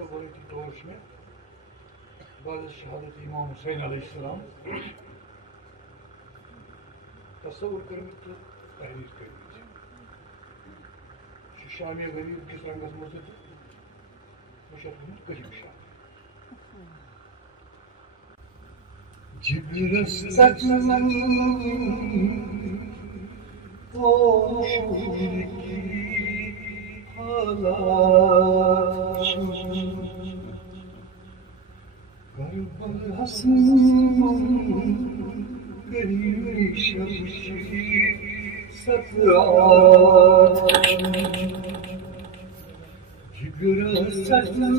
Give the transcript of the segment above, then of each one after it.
तस्वुर की तौर में बाद शहादत इमाम हुसैन अलैहिस्सलाम तस्वुर करने तो तहरीर कर शामी गरीब किस रंगस मस्जिद मुशर्रफ कहीं शाम जिब्रस सजन ओ शूर की हालात करबल हसन गरीब शमशी सकरात जिब्रस सजन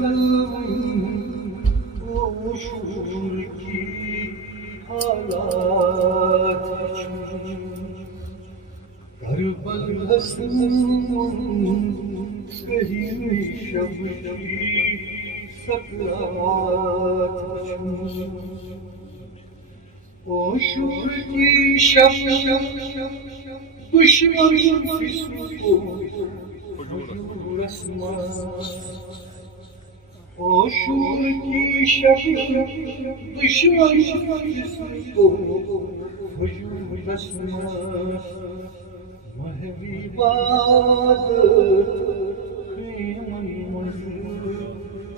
ओ शूर की हालात करबल हसन गरीब शमशी सकरात ओ शूर की शब दुश्मन फिस्को हुजूर अस्मात ओ शूर की शब दुश्मन फिस्को हुजूर अस्मात महवी बात क़ीमन मंज़िल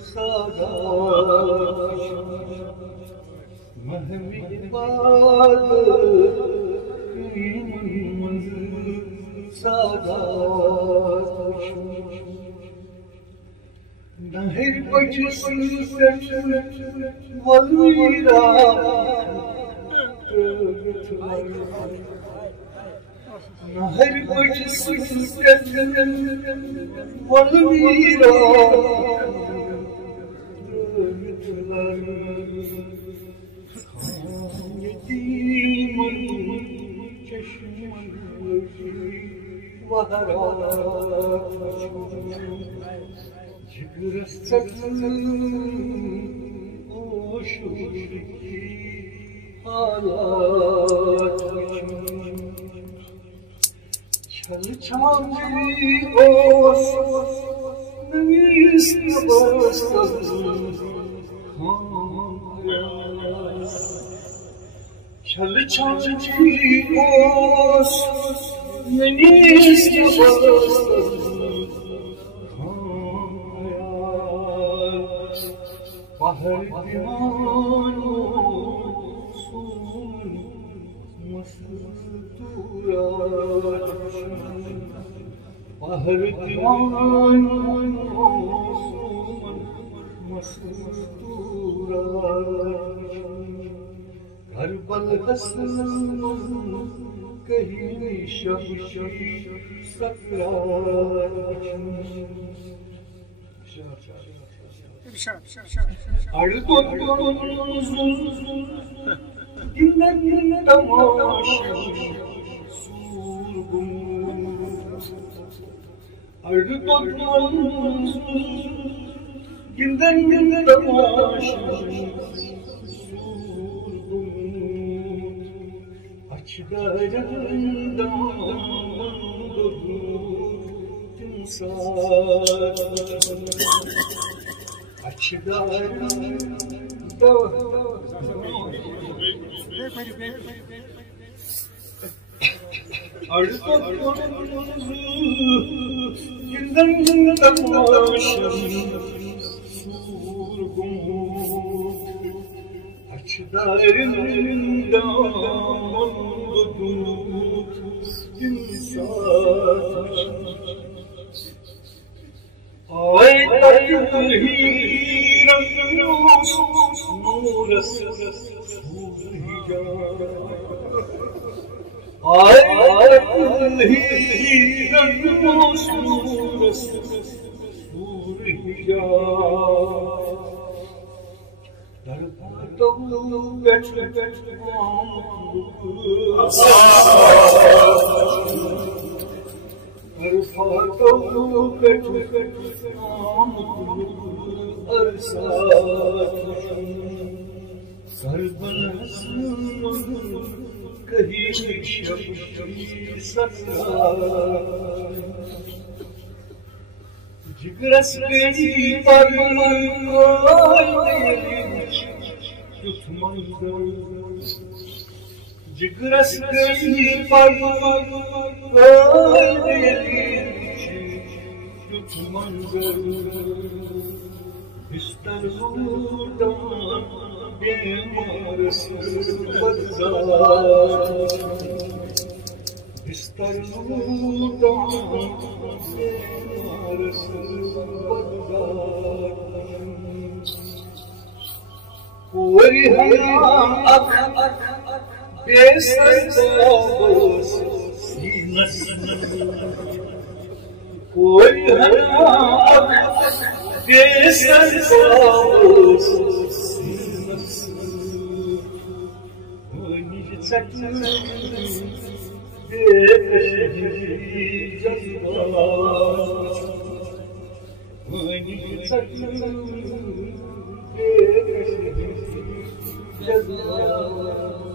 सादात महवी बात क़ीमन मंज़िल सादात नहर बज सिलसिल वलवीरा नहर बज सिलसिल वलवीरा यतीमन चश्मन वहरात जिब्रस सजन ओ शूर की हालात छल छावनी ओस नवीस बरसत छल छावनी ओस नवीस बरसत पहर दीवानो सुन मस्तूरात पहर दीवानो सुन मस्तूरात करबल हसन कहीं शब सकरात Dinlen tamaşa surgun Ardı totman Dinlen tamaşa surgun Açlarından durur timsah Açlarında ardı totmanımızı günden tamaşam surgun Açlarında durur timsah Ay tahir al-nus nuras surhiyat Ay tahir al-nus nuras surhiyat Darpado geç Darpado geç Karbal hasn kahi shab sakar जिगरस गई परमन जिगरस गई परमन बिस्तर बेमार बिस्तर कोई जज्बा